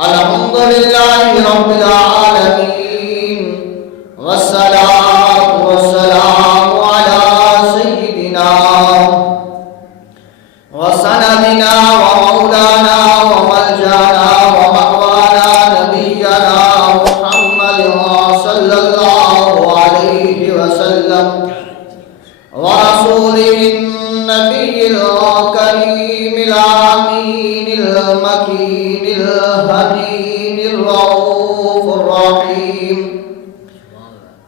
الحمد لله رب العالمين والصلاة والسلام على سيدنا وسندنا ومولانا وملجانا ومأوانا نبينا محمد صلى الله عليه وسلم ورسوله النبي الكريم الأمين المكين الهدين الرؤوف الرحيم.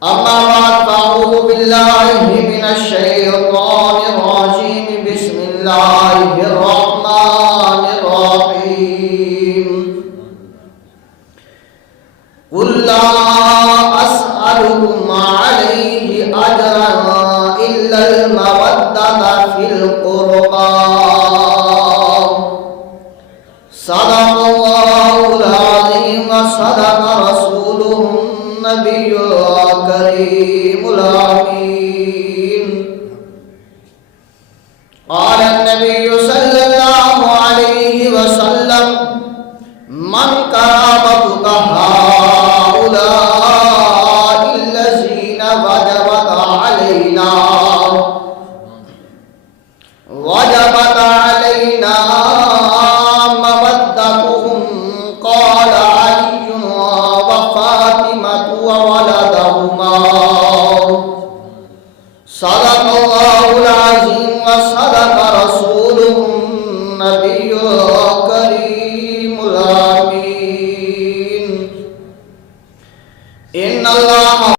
أما بعد فأعوذ بالله من الشيطان الرجيم. بسم الله الرحمن الرحيم. قل لا أسألكم عليه أجرا إلا المودة في القربى. صدق الله العظيم وصدق رسوله النبي الكريم الأمين. قال النبي صلى الله عليه وسلم: من كرامتك هؤلاء الذين وجبت علينا مودتهم. قال علي وفاطمة وولدهما. صدق الله العظيم وصدق